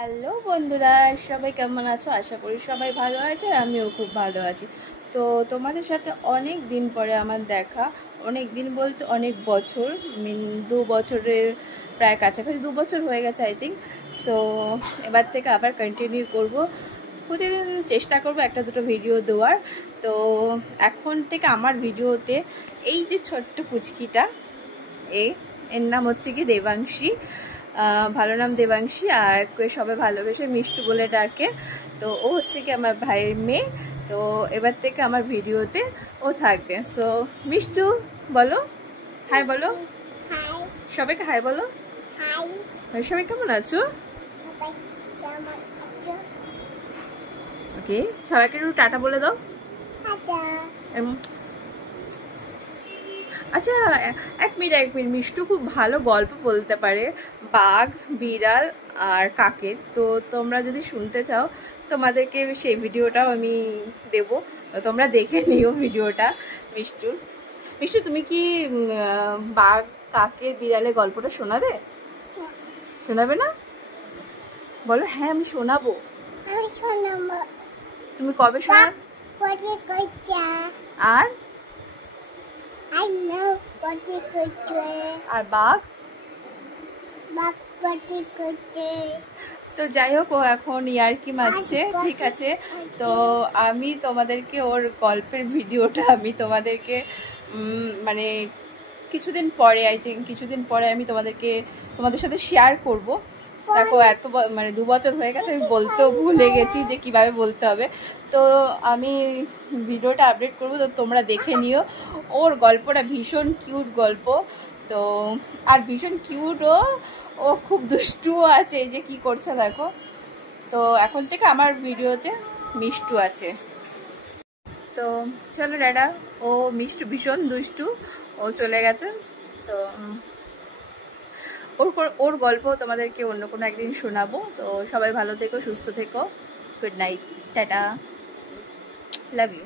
Hello বন্ধুরা, সবাই কেমন আছো? আশা করি সবাই ভালো আছে আর আমিও খুব ভালো আছি। তো তোমাদের সাথে অনেক দিন পরে আমার দেখা, অনেক দিন বলতে অনেক বছর, 2 বছরের প্রায় কাছাকাছি 2 বছর হয়ে গেছে আই থিঙ্ক। সো এবার থেকে আবার কন্টিনিউ করব, প্রতিদিন চেষ্টা করব একটা দুটো ভিডিও দেওয়ার। তো এখন থেকে আমার ভিডিওতে এই যে ছোট্ট পুচকিটা, এর নাম হচ্ছে কি দেবাংশী, ভালো নাম দেবাংশী, আর সবাই ভালোবেসে মিষ্টু বলে ডাকে। তো ও হচ্ছে কি আমার ভাইয়ের মেয়ে। তো এবার থেকে আমার ভিডিওতে ও থাকবে। সো মিষ্টু বলো, হাই বলো, সবাইকে হাই বলো। সবাই কেমন আছো? ওকে, সবাইকে একটু টাটা বলে দাও। আচ্ছা, এক মিনিট, মিষ্টু খুব ভালো গল্প বলতে পারে, বাঘ, বিড়াল আর কাকের। তো তোমরা যদি শুনতে চাও তোমাদেরকে সেই ভিডিওটাও আমি দেব, তোমরা দেখে নিও ভিডিওটা। মিষ্টু, তুমি কি বাঘ, কাকের, বিড়ালের গল্পটা শোনাবে? শোনাবে না? বলো হ্যাঁ আমি শোনাবো। তুমি কবে শোনাবে? আর আর বাঘ? তো যাই হোক, ও এখন ইয়ার্কি মারছে, ঠিক আছে। তো আমি তোমাদেরকে ওর গল্পের ভিডিওটা আমি তোমাদেরকে মানে কিছুদিন পরে, আই থিঙ্ক কিছুদিন পরে আমি তোমাদের সাথে শেয়ার করব। দেখো এত মানে 2 বছর হয়ে গেছে, আমি বলতেও ভুলে গেছি যে কিভাবে বলতে হবে। তো আমি ভিডিওটা আপডেট করব, তো তোমরা দেখে নিও। ওর গল্পটা ভীষণ কিউট গল্প। তো আর ভীষণ কিউট, ও খুব দুষ্টুও আছে, এই যে কি করছে দেখো। তো এখন থেকে আমার ভিডিওতে মিষ্টু আছে। তো চলো দাদা, ও মিষ্টু ভীষণ দুষ্টু, ও চলে গেছে। তো ওর গল্প তোমাদেরকে অন্য কোনো একদিন শোনাবো। তো সবাই ভালো থেকো, সুস্থ থেকো, good night, tata, love you.